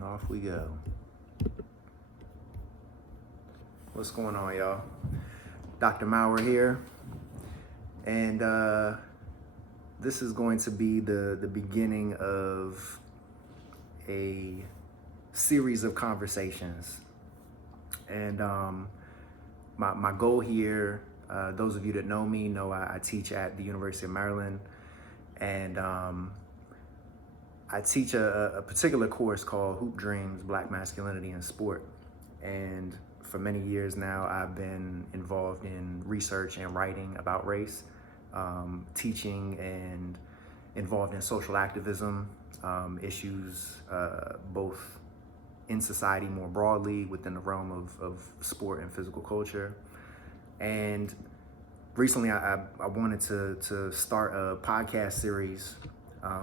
And off we go. What's going on, y'all? Dr. Mower here. And this is going to be the beginning of a series of conversations. And my goal here, those of you that know me know I teach at the University of Maryland. And I teach a particular course called Hoop Dreams, Black Masculinity in Sport. And for many years now, I've been involved in research and writing about race, teaching and involved in social activism, issues both in society more broadly within the realm of sport and physical culture. And recently I wanted to start a podcast series,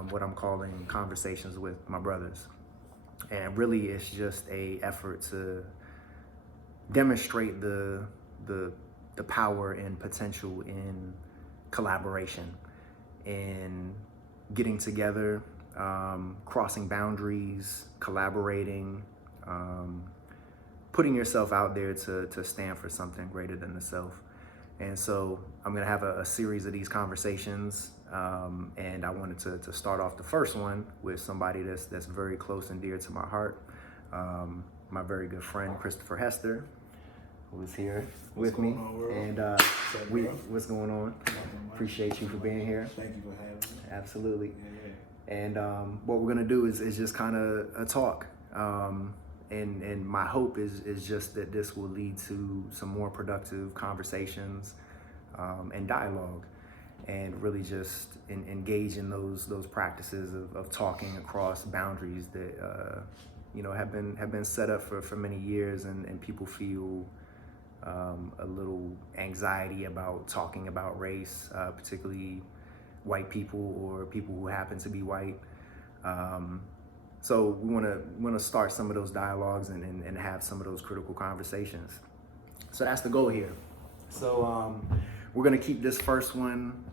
what I'm calling Conversations with My Brothers. And really it's just a effort to demonstrate the power and potential in collaboration, in getting together, crossing boundaries, collaborating, putting yourself out there to stand for something greater than the self. And so I'm gonna have a series of these conversations, and I wanted to start off the first one with somebody that's very close and dear to my heart, my very good friend, Chris Hester, who is here with me. And what's going on? Appreciate you for being here. Thank you for having me. Absolutely. Yeah. And what we're gonna do is just kind of a talk. And my hope is just that this will lead to some more productive conversations and dialogue, and really just engage in those practices of talking across boundaries that have been set up for many years, and people feel a little anxiety about talking about race, particularly white people or people who happen to be white. So we want to start some of those dialogues and have some of those critical conversations. So that's the goal here. So we're gonna keep this first one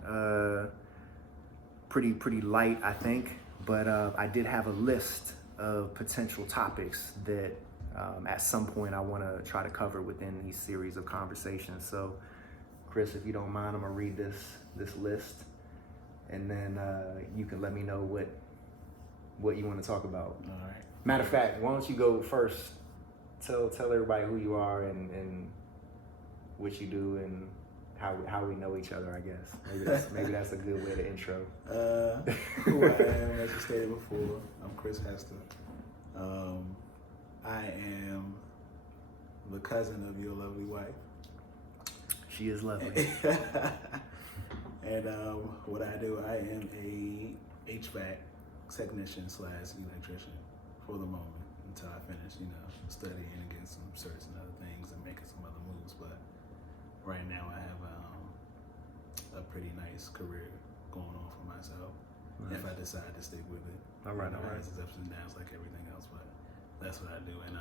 pretty light, I think. But I did have a list of potential topics that at some point I want to try to cover within these series of conversations. So, Chris, if you don't mind, I'm gonna read this list, and then you can let me know what you want to talk about. All right. Matter of fact, why don't you go first? Tell everybody who you are and what you do and how we know each other, I guess. Maybe that's a good way to intro. Who I am, as you stated before, I'm Chris Hester. I am the cousin of your lovely wife. She is lovely. And what I do, I am a HVAC technician / electrician for the moment until I finish, studying and getting some certs and other things and making some other moves. But right now I have a pretty nice career going on for myself. Nice. If I decide to stick with it. All right. Rises, ups and downs like everything else, but that's what I do. And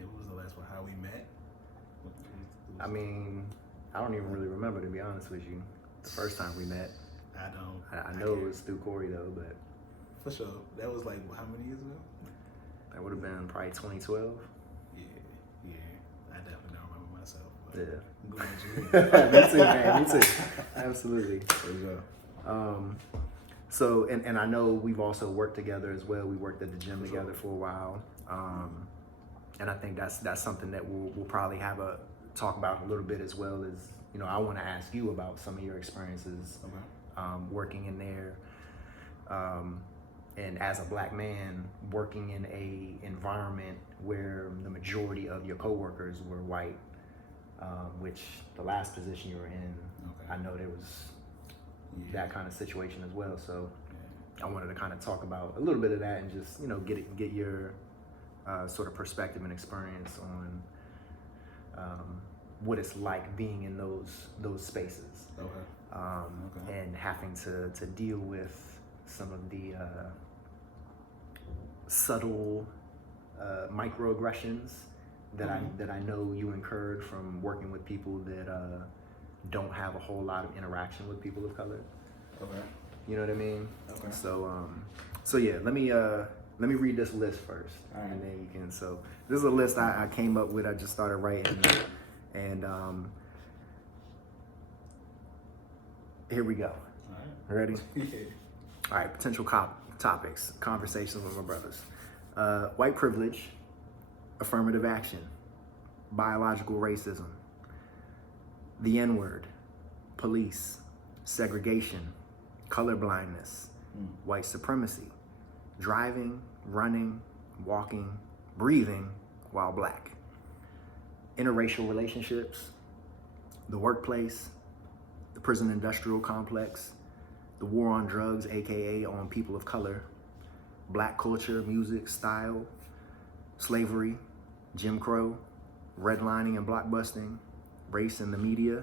it was the last one. How we met? I mean, I don't even really remember, to be honest with you. The first time we met. I know it was through Corey though, but for sure. That was like how many years ago? That would have been probably 2012. Yeah. I definitely don't remember myself. Yeah. Me too, man. Me too. Absolutely. There you go. So, and I know we've also worked together as well. We worked at the gym together for a while. And I think that's something that we'll probably have a talk about a little bit, as well as, I want to ask you about some of your experiences working in there. And as a black man working in a environment where the majority of your coworkers were white, which the last position you were in, I know there was that kind of situation as well. So I wanted to kind of talk about a little bit of that and just, get your sort of perspective and experience on what it's like being in those spaces. And having to deal with some of the subtle microaggressions that I know you incurred from working with people that don't have a whole lot of interaction with people of color. Okay. You know what I mean? Okay. So yeah, let me let me read this list first, All right. and then you can. So this is a list I came up with. I just started writing, and here we go. All Ready? right. All right. Potential topics, conversations with my brothers. White privilege, affirmative action, biological racism, the N-word, police, segregation, colorblindness, white supremacy, driving, running, walking, breathing while black, interracial relationships, the workplace, the prison industrial complex, the war on drugs, aka on people of color, black culture, music, style, slavery, Jim Crow, redlining and blockbusting, race in the media,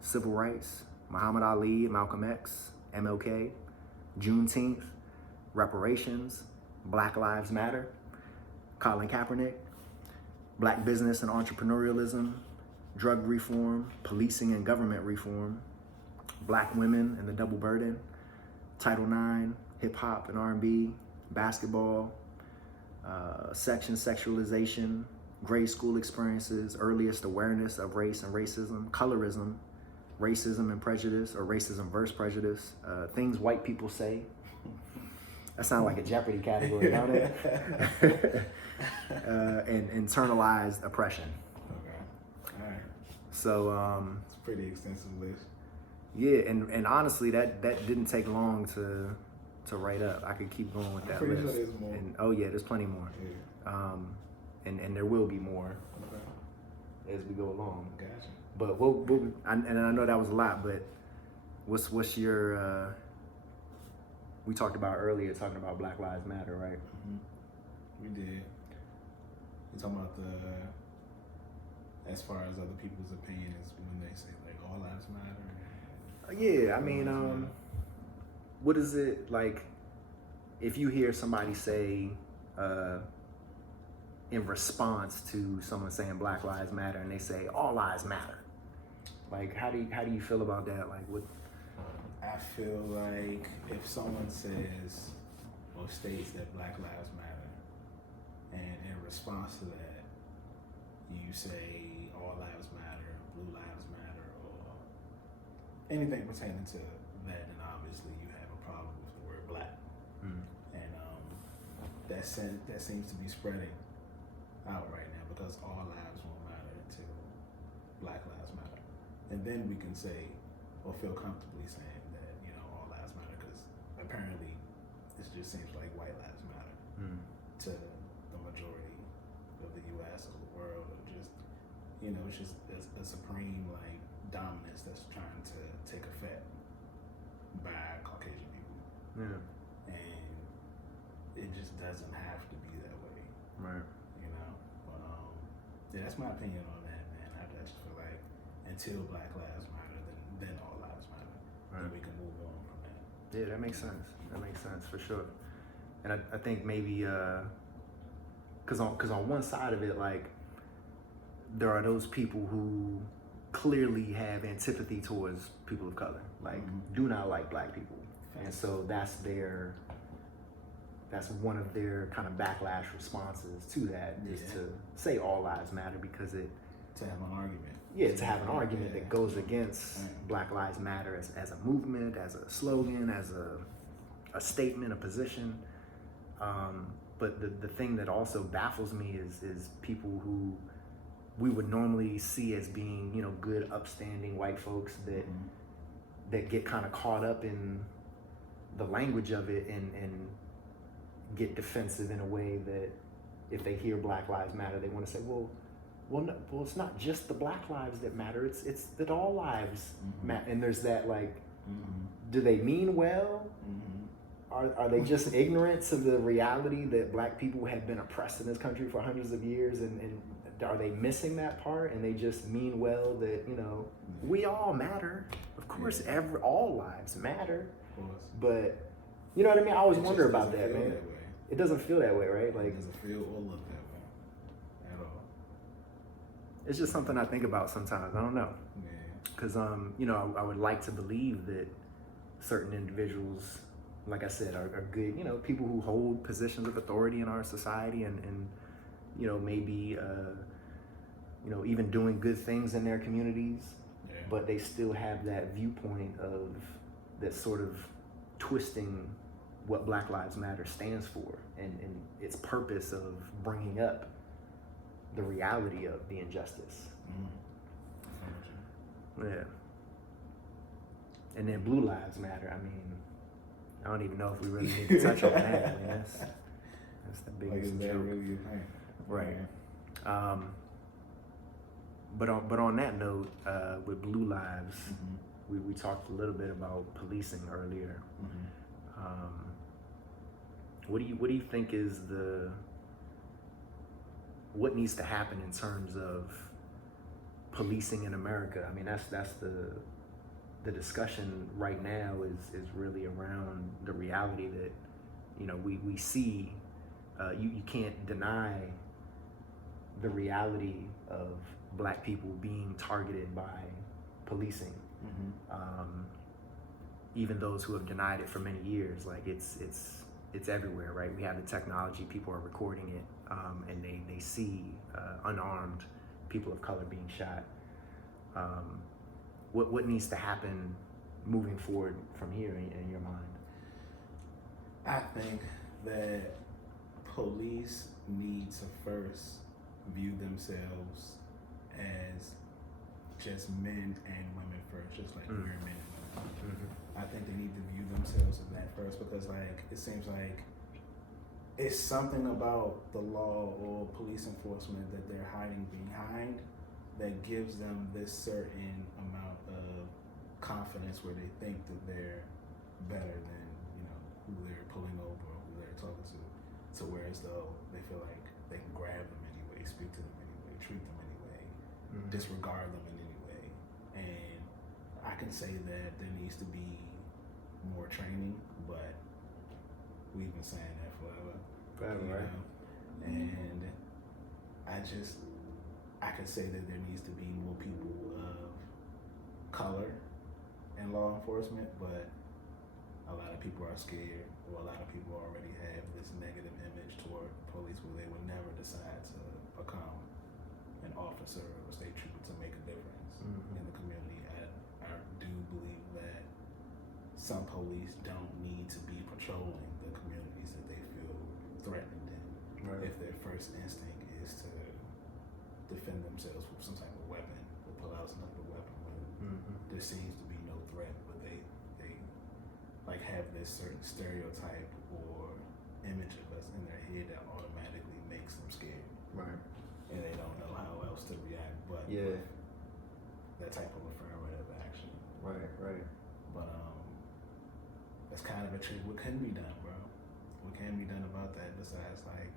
civil rights, Muhammad Ali, Malcolm X, MLK, Juneteenth, reparations, Black Lives Matter, Colin Kaepernick, black business and entrepreneurialism, drug reform, policing and government reform, black women and the double burden, Title IX, hip hop and R&B, basketball, sex and sexualization, grade school experiences, earliest awareness of race and racism, colorism, racism and prejudice, or racism versus prejudice, things white people say. That sounds like a Jeopardy category, don't it? And internalized oppression. Okay. All right. So, It's a pretty extensive list. yeah, and honestly, that didn't take long to write up. I could keep going with that pretty list. sure there's more. And oh yeah, there's plenty more. Yeah. And there will be more Okay. as we go along. Gotcha. But and I know that was a lot, but what's your we talked about earlier, talking about Black Lives Matter, right? We did. You talking about as far as other people's opinions when they say like all lives matter? Yeah, I mean, what is it like if you hear somebody say in response to someone saying Black Lives Matter and they say all lives matter? Like, how do you feel about that? Like, what? I feel like if someone says or states that Black Lives Matter, and in response to that, you say all lives matter, blue lives matter, or anything pertaining to that, then obviously you have a problem with the word black. Mm. And that seems to be spreading out right now because all lives won't matter until Black Lives Matter. And then we can say, or feel comfortably saying that, all lives matter, because apparently it just seems like white lives matter to the majority of the U.S. or the world, or just, it's just a supreme, like, dominance that's trying to take effect by Caucasian people. Yeah. And it just doesn't have to be that way. Right. But yeah, that's my opinion on that, man. I just feel like until Black Lives Matter, then all lives matter. Right. And we can move on from that. Yeah, that makes sense. That makes sense for sure. And I think maybe because on one side of it, like, there are those people who clearly have antipathy towards people of color, like do not like black people, and so that's one of their kind of backlash responses to that, is to say all lives matter, because it To have an argument. to have an argument that goes against Black Lives Matter as a movement, as a slogan, as a statement, a position. But the thing that also baffles me is people who we would normally see as being, good, upstanding white folks that get kind of caught up in the language of it and get defensive in a way that if they hear Black Lives Matter, they want to say, well, no, it's not just the black lives that matter. It's that all lives matter. And there's that, like, do they mean well? Are they just ignorant to the reality that black people have been oppressed in this country for hundreds of years, and are they missing that part, and they just mean well that, we all matter. Of course, all lives matter. Of course. But, you know what I mean? I always wonder about that, man. That way. It doesn't feel that way, right? Like, It doesn't feel or look that way at all. it's just something I think about sometimes. I don't know. Yeah. Because, I would like to believe that certain individuals, like I said, are good, you know, people who hold positions of authority in our society and you know, maybe, you know, even doing good things in their communities, but they still have that viewpoint of that sort of twisting what Black Lives Matter stands for and its purpose of bringing up the reality of the injustice. Yeah. And then Blue Lives Matter. I mean, I don't even know if we really need to touch on that. I mean, that's the biggest joke. Really right. But on that note, with Blue Lives, we talked a little bit about policing earlier. What do you think is what needs to happen in terms of policing in America? I mean, that's the discussion right now is really around the reality that, you know, we see. You can't deny the reality of Black people being targeted by policing. Even those who have denied it for many years, like it's everywhere, right? We have the technology, people are recording it, and they see unarmed people of color being shot. What needs to happen moving forward from here in your mind? I think that police need to first view themselves as just men and women first, just like we're men and women. I think they need to view themselves as that first, because like it seems like it's something about the law or police enforcement that they're hiding behind that gives them this certain amount of confidence where they think that they're better than, you know, who they're pulling over or who they're talking to. So whereas though they feel like they can grab them anyway, speak to them anyway, treat them anyway, disregard them in any way. And I can say that there needs to be more training, but we've been saying that forever. Right. And I can say that there needs to be more people of color in law enforcement, but a lot of people are scared, or a lot of people already have this negative image toward police where they would never decide to become an officer or a state trooper to make a difference in the community. I do believe that some police don't need to be patrolling the communities that they feel threatened in. Right. If their first instinct is to defend themselves with some type of weapon or pull out some type of weapon when there seems to be no threat, but they like have this certain stereotype or image of us in their head that automatically makes them scared. Right. And they don't know how else to react but with that type of affirmative action. Right. But that's kind of a trick. What can be done, bro? What can be done about that besides like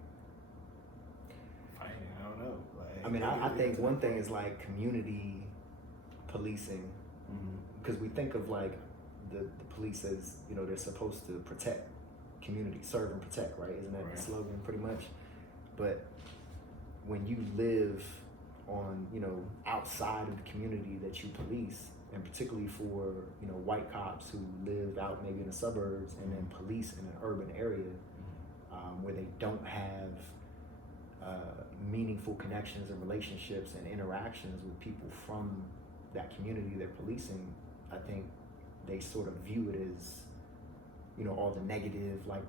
fighting? I don't know. Like, I mean, I think one thing is like community policing, because we think of like the police as, you know, they're supposed to protect community, serve and protect, right? Isn't that the slogan pretty much? But when you live on, you know, outside of the community that you police, and particularly for, you know, white cops who live out maybe in the suburbs and then police in an urban area where they don't have meaningful connections and relationships and interactions with people from that community they're policing, I think they sort of view it as, you know, all the negative, like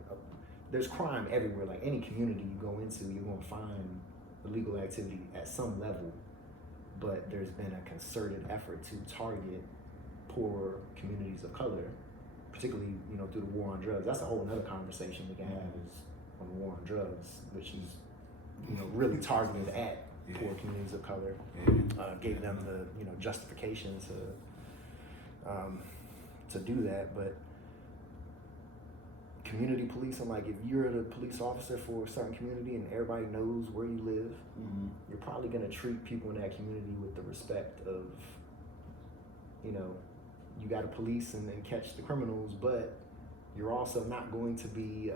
there's crime everywhere. Like any community you go into, you're gonna find illegal activity at some level, but there's been a concerted effort to target poor communities of color, particularly, you know, through the war on drugs. That's a whole another conversation we can have is on the war on drugs, which is, you know, really targeted at poor communities of color. Gave them the, you know, justification to do that. But community policing, like if you're the police officer for a certain community and everybody knows where you live, you're probably gonna treat people in that community with the respect of, you know, you gotta police and catch the criminals, but you're also not going to be,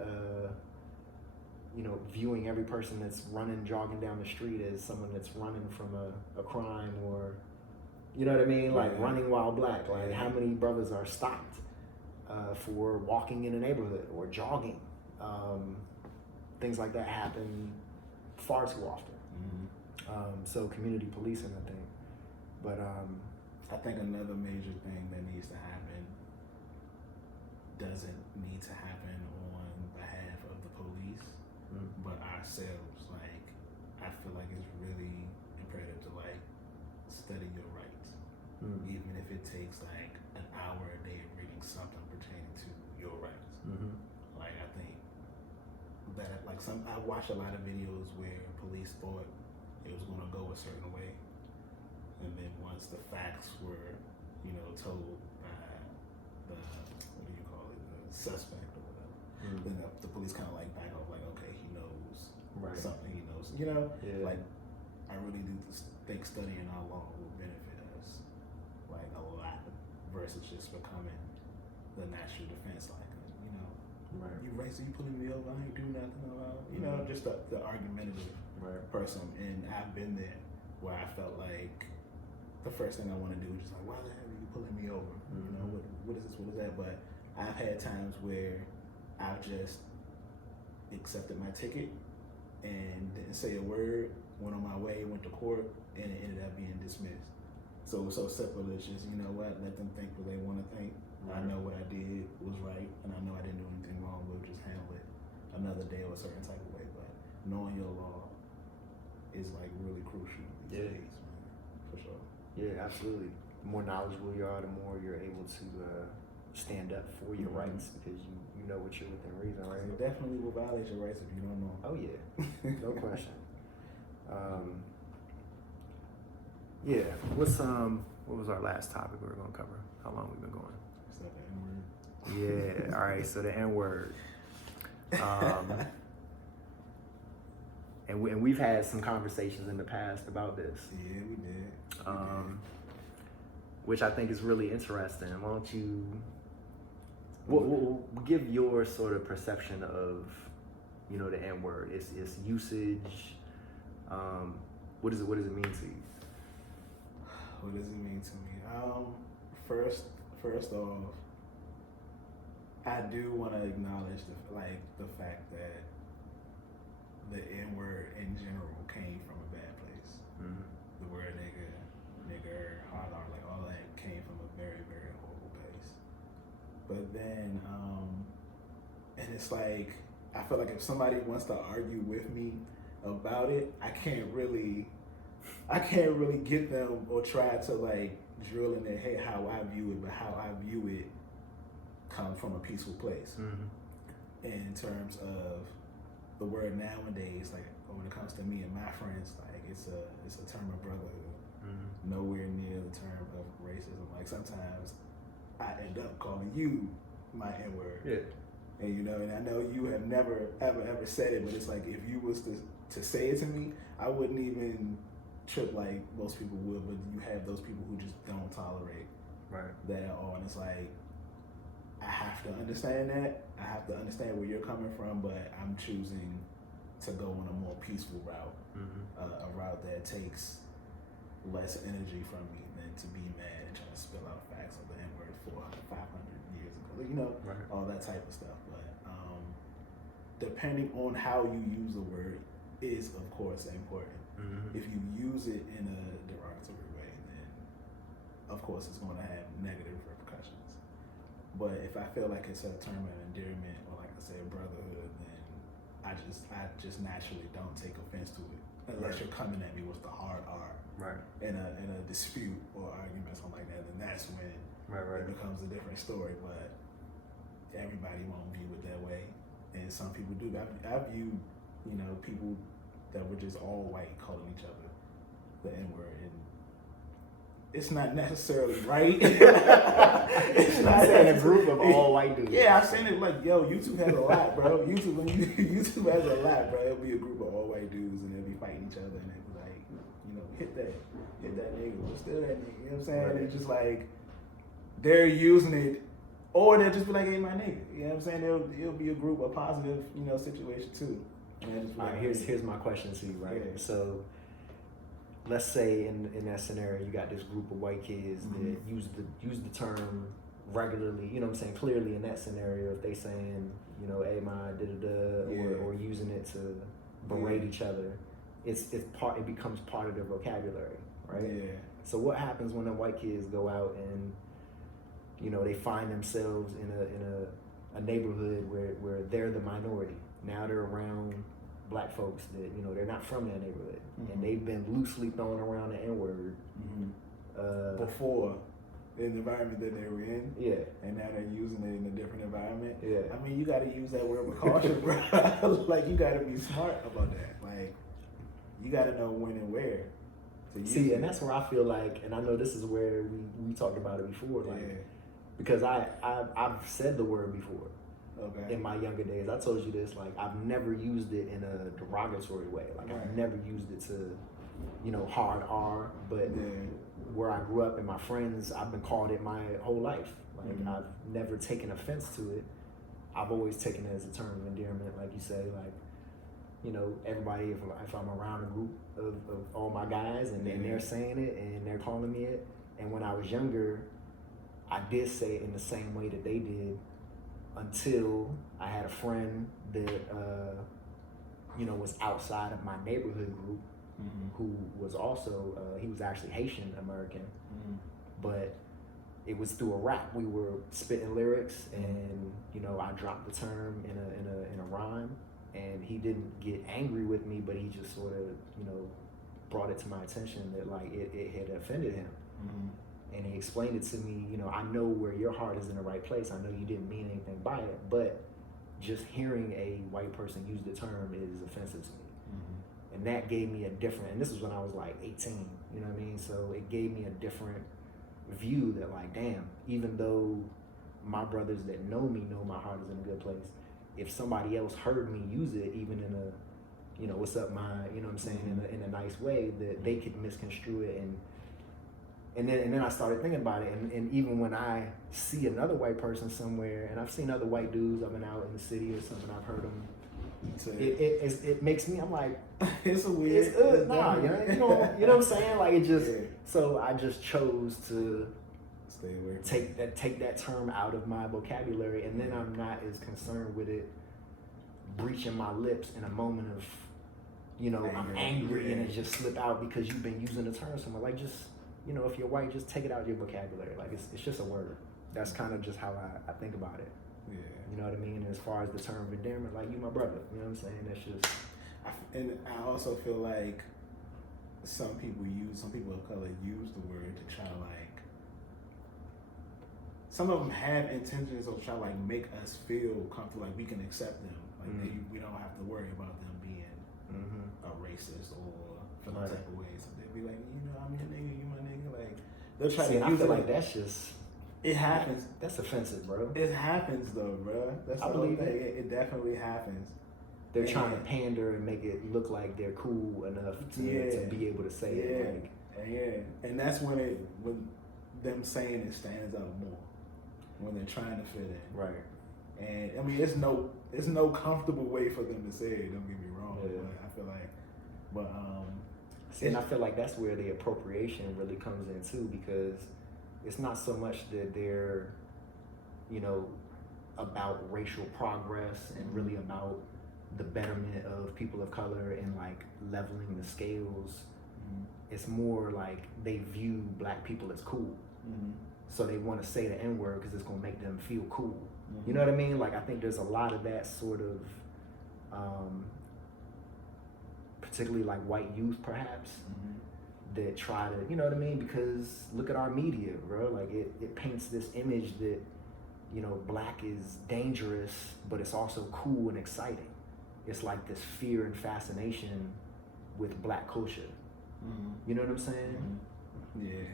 you know, viewing every person that's jogging down the street as someone that's running from a crime, or, you know what I mean? Like running while black. Like how many brothers are stopped for walking in a neighborhood or jogging. Things like that happen far too often. So community policing, I think. But I think another major thing that needs to happen doesn't need to happen on behalf of the police, but ourselves. Like, I feel like it's really imperative to like study your rights, even if it takes like an hour a day of reading something pertaining to your rights. Like, I think that like I watched a lot of videos where police thought it was going to go a certain way, and then once the facts were, you know, told by the the suspect or whatever, then the police kind of like back off, like, okay, he knows something, he knows, you know, like I really do think studying our law will benefit us like a lot versus just becoming the national defense, like, you know, you racist, you pulling me over, I ain't do nothing about, you know, just the argumentative person. And I've been there where I felt like the first thing I want to do is just like, why the hell are you pulling me over? You know, what is this, what is that? But I've had times where I've just accepted my ticket and didn't say a word, went on my way, went to court, and it ended up being dismissed. So it was so simple, it's just, you know what, let them think what they want to think. I know what I did was right, and I know I didn't do anything wrong. We'll just handle it another day or a certain type of way. But knowing your law is like really crucial these days, man, for sure. Yeah, absolutely. The more knowledgeable you are, the more you're able to stand up for your rights, because you know what you're within reason, right? It definitely will violate your rights if you don't know. Oh yeah, no question. Yeah. What was our last topic we were gonna cover? How long we been going? Is that the N-word? Yeah. All right. So the N-word. And we've had some conversations in the past about this. Yeah, we did. Which I think is really interesting. Why don't you we'll give your sort of perception of, you know, the N-word, its usage. What does it mean to you? What does it mean to me? First off, I do want to acknowledge the fact that the N-word in general came from a bad place. The word nigger, hard R, like all that came from a very, very horrible place. But then, and it's like, I feel like if somebody wants to argue with me about it, I can't really get them or try to like drill in their head how I view it, but how I view it comes from a peaceful place. In terms of the word nowadays, like when it comes to me and my friends, like it's a term of brotherhood, nowhere near the term of racism. Like sometimes I end up calling you my N-word, and you know, and I know you have never ever said it, but it's like if you was to say it to me, I wouldn't even trip like most people would. But you have those people who just don't tolerate that at all, and it's like, I have to understand that. I have to understand where you're coming from, but I'm choosing to go on a more peaceful route, a route that takes less energy from me than to be mad and try to spill out facts of the N-word 500 years ago, you know, all that type of stuff. But depending on how you use the word is, of course, important. If you use it in a derogatory way, then of course it's going to have negative repercussions. But if I feel like it's a term of endearment, or like I said, brotherhood, then I just naturally don't take offense to it, unless you're coming at me with the hard R in a dispute or argument, something like that. Then that's when it becomes a different story. But everybody won't view it that way, and some people do. I view, you know, people that were just all white calling each other the N-word, and it's not necessarily right. It's not saying a group of all white dudes. Yeah, I'm saying it like, yo, YouTube has a lot, bro. YouTube has a lot, bro. It'll be a group of all white dudes, and they'll be fighting each other, and they'll be like, you know, hit that nigga, or steal that nigga. You know what I'm saying? And it's just like, they're using it, or they'll just be like, hey, my nigga. You know what I'm saying? It'll be a group, a positive, you know, situation too. All right, here's my question to you, right? Yeah. So let's say in that scenario, you got this group of white kids that use the term regularly, you know what I'm saying, clearly in that scenario, if they saying, you know, hey, my da-da-da, or using it to berate each other, it becomes part of their vocabulary, right? Yeah. So what happens when the white kids go out and, you know, they find themselves in a neighborhood where they're the minority. Now they're around black folks that, you know, they're not from that neighborhood, and they've been loosely throwing around the N-word before in the environment that they were in. Yeah. And now they're using it in a different environment. Yeah. I mean, you got to use that word with caution, bro. Like, you got to be smart about that. Like, you got to know when and where to use it. And that's where I feel like, and I know this is where we talked about it before, like, because I've said the word before. Okay. In my younger days, I told you this, like, I've never used it in a derogatory way. Like, I've never used it to, you know, hard R, but where I grew up and my friends, I've been called it my whole life. Like, I've never taken offense to it. I've always taken it as a term of endearment, like you say, like, you know, everybody, if I'm around a group of all my guys and they're saying it and they're calling me it, and when I was younger, I did say it in the same way that they did, until I had a friend that, you know, was outside of my neighborhood group, who was also, he was actually Haitian American, but it was through a rap. We were spitting lyrics, and, you know, I dropped the term in a rhyme, and he didn't get angry with me, but he just sort of, you know, brought it to my attention that, like, it had offended him. And he explained it to me, you know, I know where your heart is in the right place. I know you didn't mean anything by it, but just hearing a white person use the term is offensive to me. And that gave me a different, and this was when I was like 18, you know what I mean? So it gave me a different view that, like, damn, even though my brothers that know me know my heart is in a good place, if somebody else heard me use it, even in a, you know, what's up, my, you know what I'm saying, in a nice way, that they could misconstrue it. And then I started thinking about it, and even when I see another white person somewhere, and I've seen other white dudes, I've been out in the city or something, I've heard them, it makes me, I'm like, it's a weird, nah, you know what I'm saying? Like, it just, so I just chose to stay away. Take that term out of my vocabulary, and then I'm not as concerned with it breaching my lips in a moment of, you know, I'm angry and it just slip out because you've been using the term somewhere. Like, just, you know, if you're white, just take it out of your vocabulary. Like, it's just a word. That's kind of just how I think about it. Yeah. You know what I mean? And as far as the term of endearment, like, you my brother. You know what I'm saying? That's just. And I also feel like some people of color use the word to try to, like, some of them have intentions of trying to, like, make us feel comfortable, like we can accept them. Like, we don't have to worry about them being a racist or for no type of way. So they'll be like, you know, I'm your nigga, you my nigga. Like, they'll try to use I feel it. Like that's just. It happens. That's offensive, bro. It happens though, bro. That's I believe it. It definitely happens. They're trying to pander and make it look like they're cool enough to be able to say it. Like, and that's when them saying it stands out more, when they're trying to fit in. Right. And I mean, it's no comfortable way for them to say it. Don't get me wrong. Yeah. But I feel like, but and I feel like that's where the appropriation really comes in too, because it's not so much that they're, you know, about racial progress and really about the betterment of people of color and, like, leveling the scales. It's more like they view black people as cool. So they want to say the N-word because it's going to make them feel cool. You know what I mean? Like, I think there's a lot of that sort of, particularly like white youth perhaps, that try to, you know what I mean? Because look at our media, bro. Like, it paints this image that, you know, black is dangerous, but it's also cool and exciting. It's like this fear and fascination with black culture. You know what I'm saying? Yeah,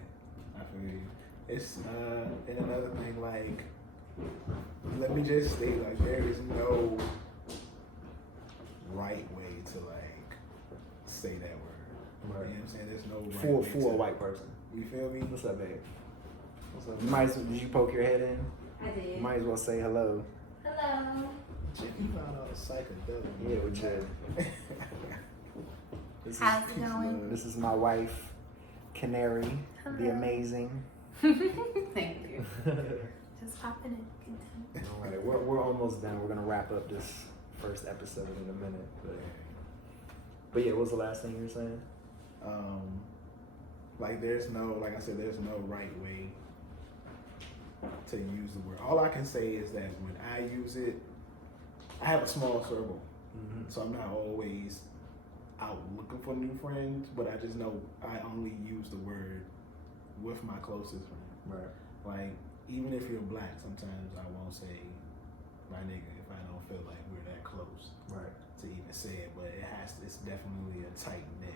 I feel you. It's and another thing, like, let me just state, like, there is no right way to, like, say that word. Right. You know what I'm saying? There's no right way for a white person. You feel me? What's up, babe? What's up? You might as well, did you poke your head in? I did. You might as well say hello. Hello. Chick, you found out a psychedelic. Yeah, with your. How's it going? This is my wife, Canary, the Hello. amazing. Thank you. Just popping in. Continue. All right, we're almost done. We're gonna wrap up this first episode in a minute, but yeah, what was the last thing you were saying? Like like I said, there's no right way to use the word. All I can say is that when I use it, I have a small circle, so I'm not always out looking for new friends, but I just know I only use the word with my closest friends. Right. Like, even if you're black, sometimes I won't say my nigga if I don't feel like we're that close. Right. To even say it, but it's definitely a tight knit.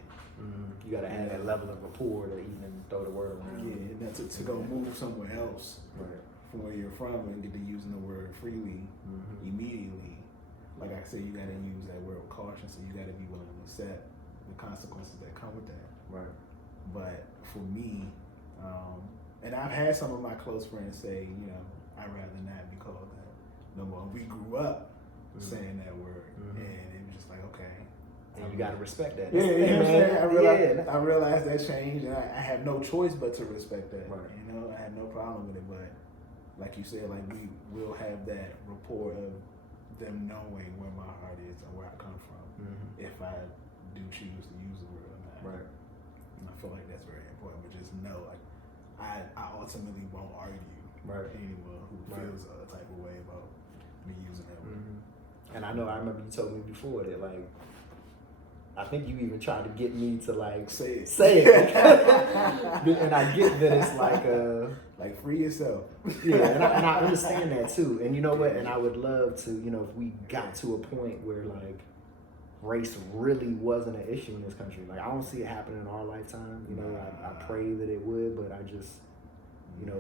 You gotta have that level of rapport to even throw the word around. Yeah, and that's to go move somewhere else Right. from where you're from and get to using the word freely immediately. Like I said, you gotta use that word with caution, so you gotta be willing to accept the consequences that come with that. Right. But for me, and I've had some of my close friends say, I'd rather not be called that no more. We grew up saying that word, and it was just like, okay. And you gotta respect that. Yeah, you know what I'm saying? Yeah. I realized that changed, and I have no choice but to respect that. Right. I have no problem with it, but like you said, like we will have that rapport of them knowing where my heart is and where I come from, if I do choose to use the word or not. Right. And I feel like that's very important, but just know, like, I ultimately won't argue anyone who feels a type of way about me using that word. And I remember you told me before that, like, I think you even tried to get me to like say it. And I get that it's like like free yourself. Yeah, and I understand that too. And you know what? And I would love to, if we got to a point where like race really wasn't an issue in this country. Like, I don't see it happening in our lifetime. I pray that it would, but I just,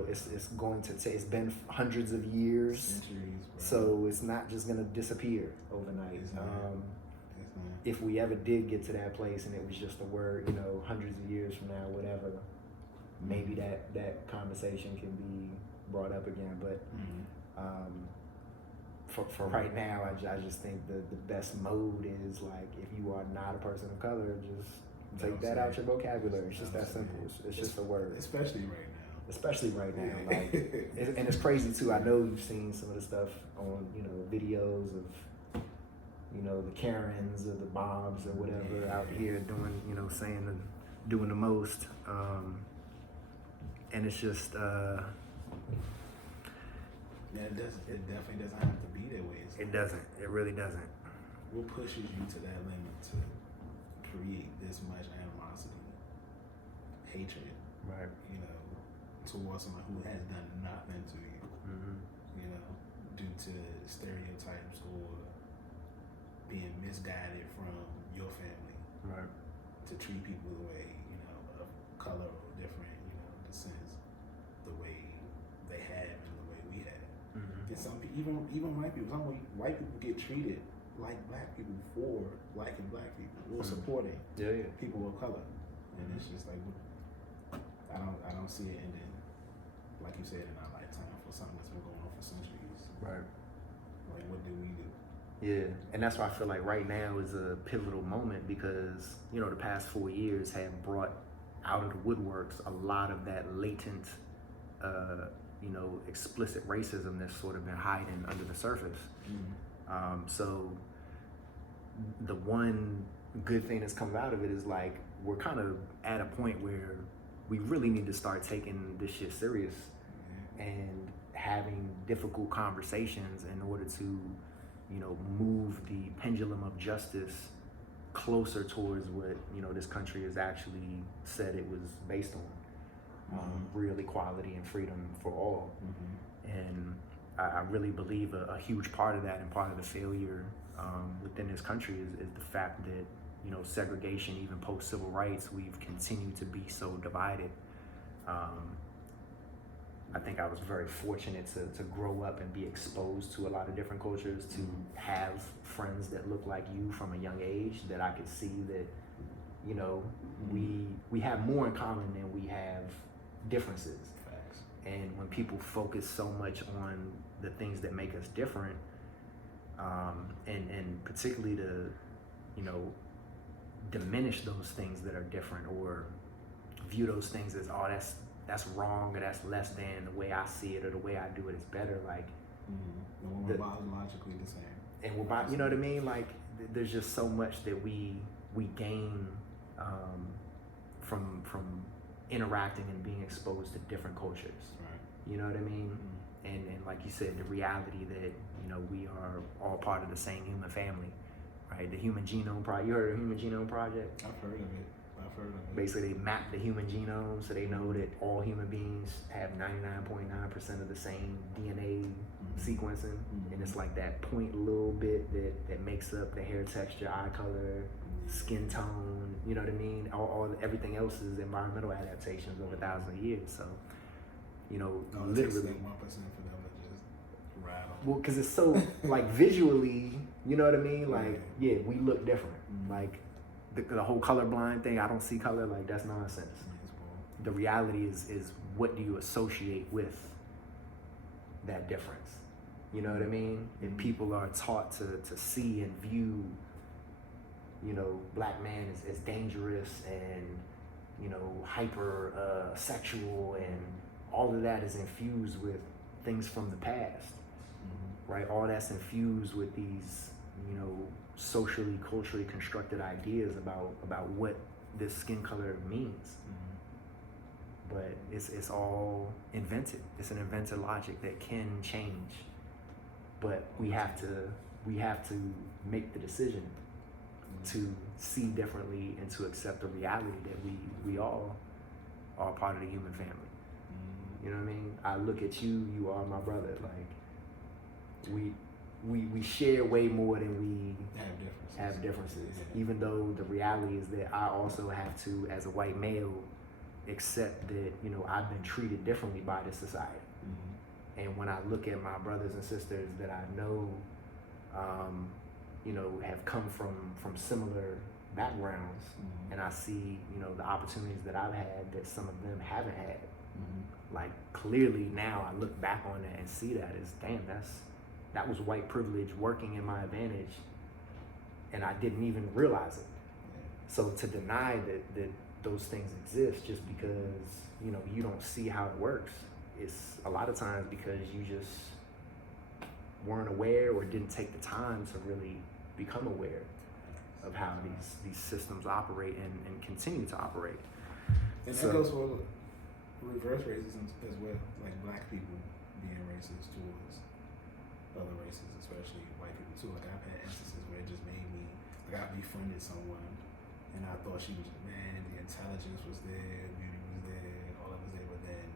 it's going to take. It's been hundreds of years, centuries, bro. So it's not just gonna disappear overnight. If we ever did get to that place and it was just a word, hundreds of years from now, whatever, maybe that conversation can be brought up again. But for right now, I just think the best mode is like, if you are not a person of color, just take that out your vocabulary. It's just that simple. It's just a word. Especially right now. Like, and it's crazy too. I know you've seen some of the stuff on, videos of, the Karens or the Bobs or whatever out here doing, doing the most. And it's just, it definitely doesn't have to be that way. It doesn't. It really doesn't. What pushes you to that limit to create this much animosity, hatred, right? Towards someone who has done nothing to you, due to stereotypes or being misguided from your family, right? To treat people the way, of color or different, descents, the way they have and the way we have. And some even white people, some white people get treated like black people for liking black people or supporting people of color, and it's just like, I don't see it ending, like you said, in our lifetime for something that's been going on for centuries. Right. Like, what do we do? Yeah, and that's why I feel like right now is a pivotal moment, because the past 4 years have brought out of the woodworks a lot of that latent, explicit racism that's sort of been hiding under the surface. So the one good thing that's come out of it is like, we're kind of at a point where we really need to start taking this shit serious and having difficult conversations in order to move the pendulum of justice closer towards what, this country has actually said it was based on. Real equality and freedom for all. And I really believe a huge part of that, and part of the failure within this country is the fact that, segregation, even post-civil rights, we've continued to be so divided. I think I was very fortunate to grow up and be exposed to a lot of different cultures, to have friends that look like you from a young age, that I could see that, we have more in common than we have differences. Facts. And when people focus so much on the things that make us different, and particularly to, diminish those things that are different, or view those things as, oh, that's wrong or that's less than. The way I see it or the way I do it is better. Like, we're biologically the same. and you know what I mean? Like, there's just so much that we gain from interacting and being exposed to different cultures. Right. You know what I mean? And like you said, the reality that, you know, we are all part of the same human family, right? The Human Genome Project. You heard of the Human Genome Project? I've heard of it. Basically, they map the human genome so they know that all human beings have 99.9% of the same DNA sequencing, and it's like that point little bit that makes up the hair texture, eye color, skin tone. You know what I mean? Everything else is environmental adaptations over thousands of years. So, you know, literally. 1% for them to just ride on. Well, because it's so like visually, you know what I mean? Like, yeah, we look different. Like. The whole colorblind thing, I don't see color, like that's nonsense. The reality is what do you associate with that difference? You know what I mean? And people are taught to see and view, you know, black man as dangerous and, you know, hyper sexual, and all of that is infused with things from the past, right? All that's infused with these, you know, socially, culturally constructed ideas about what this skin color means. But it's all invented. It's an invented logic that can change. But we have to make the decision to see differently and to accept the reality that we all are part of the human family. You know what I mean? I look at you, you are my brother. Like we share way more than we have differences. Yeah. Even though the reality is that I also have to, as a white male, accept that, you know, I've been treated differently by this society. And when I look at my brothers and sisters that I know, you know, have come from similar backgrounds, and I see, you know, the opportunities that I've had that some of them haven't had. Like, clearly now I look back on that and see that as, damn, that was white privilege working in my advantage, and I didn't even realize it. So to deny that those things exist just because, you know, you don't see how it works, it's a lot of times because you just weren't aware or didn't take the time to really become aware of how these systems operate and continue to operate. And that goes for reverse racism as well, like black people being racist towards other races, especially white people too. Like, I've had instances where it just made me, like, I befriended someone and I thought she was, man, the intelligence was there, beauty was there, all of it was there, but then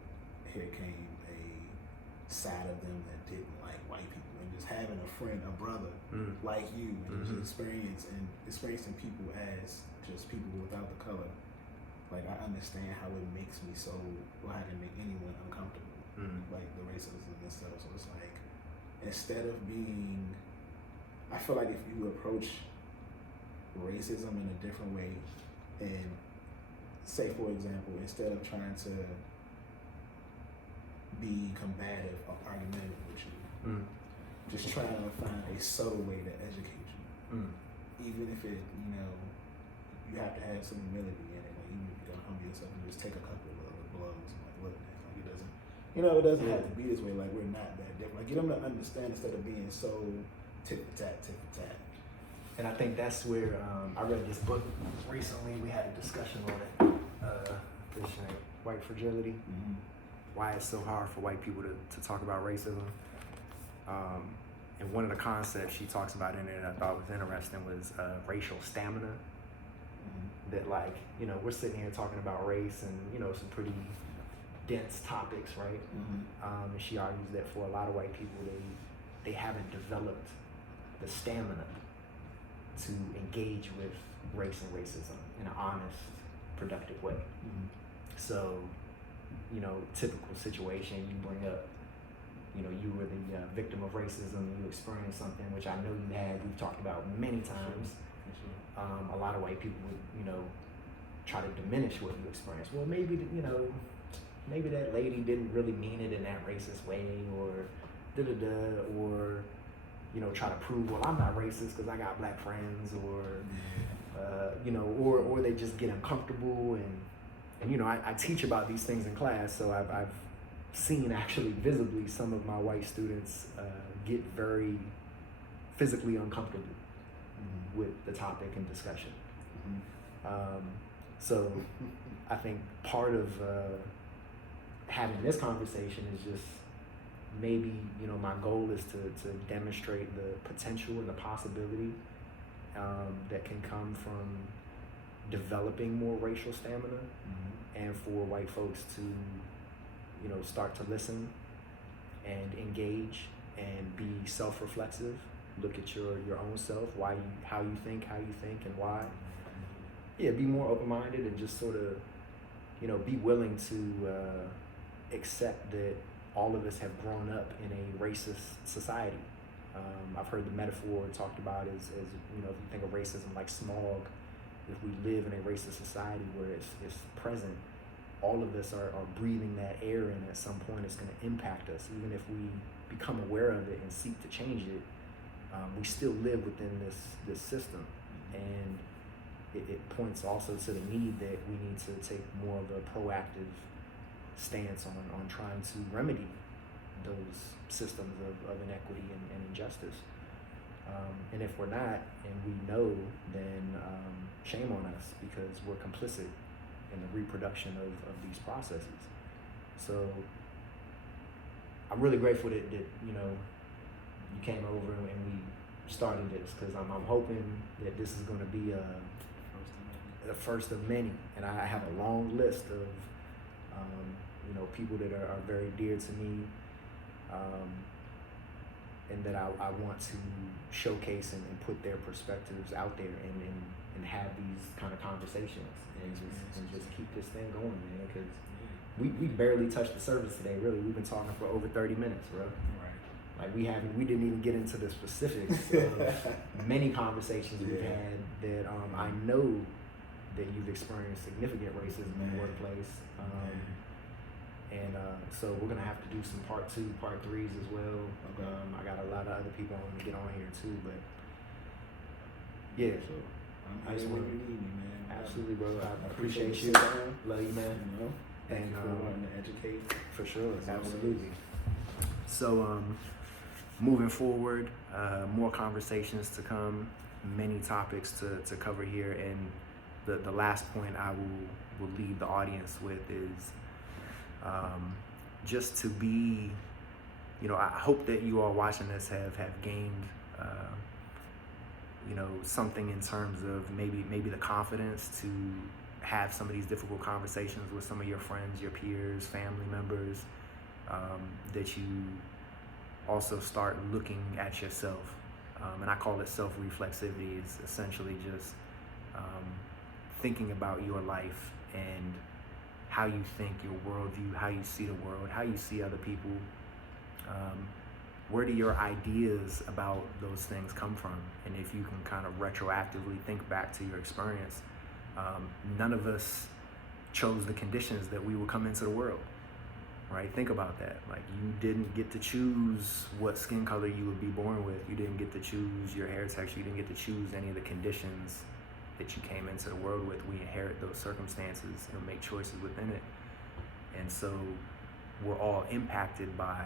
here came a side of them that didn't like white people. And just having a friend, a brother like you, and just experiencing people as just people without the color, like, I understand how it makes me so, or how it make anyone uncomfortable, like the racism and stuff. So it's like, instead of being, I feel like if you approach racism in a different way, and say, for example, instead of trying to be combative or argumentative with you, just trying to find a subtle way to educate you, even if it, you know, you have to have some humility in it. Like, even if you don't humble yourself, you just take a couple of blows and like, look, man, like, it doesn't, you know, it doesn't have to be this way. Like, we're not that different. Like, get them to understand instead of being so tit for tat. And I think that's where I read this book recently. We had a discussion on it. This White Fragility. Why it's so hard for white people to talk about racism. And one of the concepts she talks about in there that I thought was interesting was racial stamina. That, like, you know, we're sitting here talking about race and, you know, some pretty dense topics, right? And she argues that for a lot of white people, they haven't developed the stamina to engage with race and racism in an honest, productive way. So, you know, typical situation, you bring up, you know, you were the victim of racism, you experienced something, which I know you had, we've talked about many times. A lot of white people would, you know, try to diminish what you experienced. Well, maybe, you know, maybe that lady didn't really mean it in that racist way, or or, you know, try to prove, well, I'm not racist because I got black friends, or, you know, or they just get uncomfortable And you know, I teach about these things in class, so I've seen actually visibly some of my white students get very physically uncomfortable with the topic and discussion. So I think part of having this conversation is just maybe, you know, my goal is to demonstrate the potential and the possibility that can come from developing more racial stamina, and for white folks to, you know, start to listen and engage and be self-reflexive. Look at your own self, how you think, and why. Yeah, be more open-minded and just sort of, you know, be willing to accept that all of us have grown up in a racist society. I've heard the metaphor talked about as you know, if you think of racism like smog, if we live in a racist society where it's present, all of us are breathing that air in. At some point it's going to impact us. Even if we become aware of it and seek to change it, we still live within this system. And it points also to the need that we need to take more of a proactive stance on trying to remedy those systems of inequity and injustice. And if we're not, and we know, then shame on us, because we're complicit in the reproduction of these processes. So I'm really grateful that you know, you came over and we started this, because I'm hoping that this is going to be the first of many. And I have a long list of you know, people that are very dear to me, and that I want to showcase and put their perspectives out there and have these kind of conversations and just keep this thing going, man, because we barely touched the surface today, really. We've been talking for over 30 minutes, bro. Right. Like we didn't even get into the specifics of many conversations we've had that I know that you've experienced significant racism in the workplace. And so we're gonna have to do some part 2, part 3s as well. Okay. I got a lot of other people I want to get on here too, but yeah. So I just want you need me, man. Absolutely, bro. I appreciate you. Love you, man. You know, thank you for wanting to educate. For sure, absolutely. So moving forward, more conversations to come, many topics to cover here, and the last point I will leave the audience with is just to be, you know, I hope that you all watching this have gained you know, something in terms of maybe the confidence to have some of these difficult conversations with some of your friends, your peers, family members, that you also start looking at yourself. And I call it self-reflexivity. It's essentially just thinking about your life and how you think, your worldview, how you see the world, how you see other people. Where do your ideas about those things come from? And if you can kind of retroactively think back to your experience, none of us chose the conditions that we would come into the world, right? Think about that. Like, you didn't get to choose what skin color you would be born with. You didn't get to choose your hair texture. You didn't get to choose any of the conditions that you came into the world with. We inherit those circumstances and make choices within it. And so we're all impacted by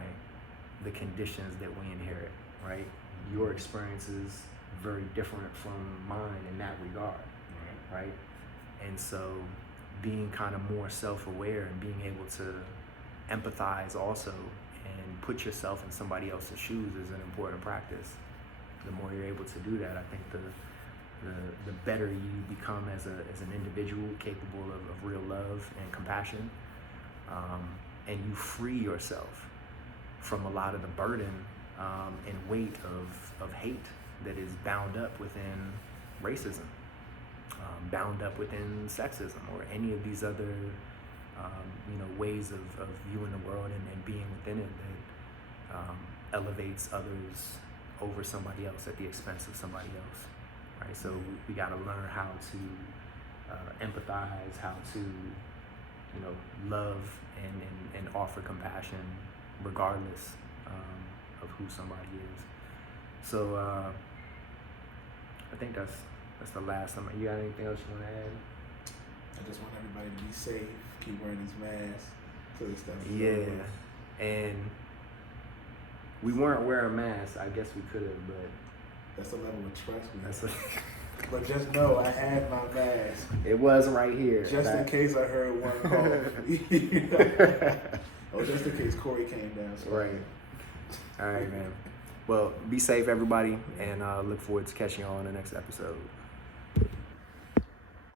the conditions that we inherit, right? Your experience is very different from mine in that regard, right? And so being kind of more self-aware and being able to empathize also and put yourself in somebody else's shoes is an important practice. The more you're able to do that, I think the better you become as an individual, capable of real love and compassion, and you free yourself from a lot of the burden and weight of hate that is bound up within racism, bound up within sexism, or any of these other ways of viewing the world and being within it that elevates others over somebody else at the expense of somebody else, right? So we got to learn how to empathize, how to love and offer compassion regardless of who somebody is. So I think that's the last time. You got anything else you want to add? I just want everybody to be safe, keep wearing these masks till this stuff is Yeah, over. and we weren't wearing masks. I guess we could have, but That's the level of trust we that's have. But just know I have my mask. it was right here. Just in case I heard one cough. Or just in case Corey came down. So Right. All right, man. Well, be safe, everybody, and look forward to catching y'all on the next episode.